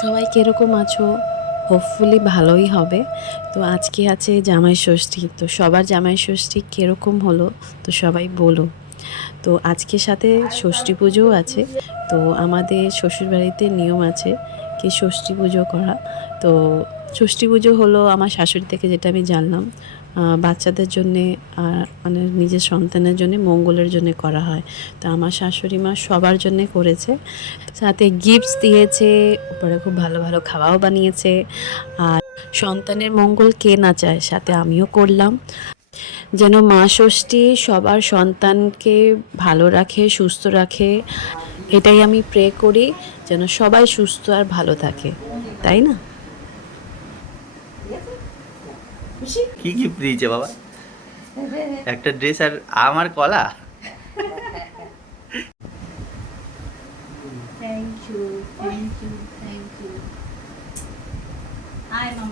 সবাই কিরকম আছো? হোপফুলি ভালোই হবে। তো আজকে আছে জামাই ষষ্ঠী। তো সবার জামাই ষষ্ঠী কীরকম হলো তো সবাই বলো। তো আজকের সাথে ষষ্ঠী পুজোও আছে। তো আমাদের শ্বশুরবাড়িতে নিয়ম আছে কি ষষ্ঠী পুজো করা। তো ষষ্ঠী পুজো হলো আমার শাশুড়ি থেকে যেটা আমি জানলাম, বাচ্চাদের জন্যে মানে নিজের সন্তানের জন্যে মঙ্গলের জন্যে করা হয়। তো আমার শাশুড়ি মা সবার জন্যে করেছে, সাথে গিফটস দিয়েছে, উপরে খুব ভালো ভালো খাওয়াও বানিয়েছে। আর সন্তানের মঙ্গল কে না চায়, সাথে আমিও করলাম যেন মা ষষ্ঠী সবার সন্তানকে ভালো রাখে, সুস্থ রাখে। এটাই আমি প্রে করি, যেন সবাই সুস্থ আর ভালো থাকে, তাই না? কি গিফট দিয়েছে বাবা? একটা ড্রেস আর আমার কলা। Thank you, thank you, thank you. Hi, Mama.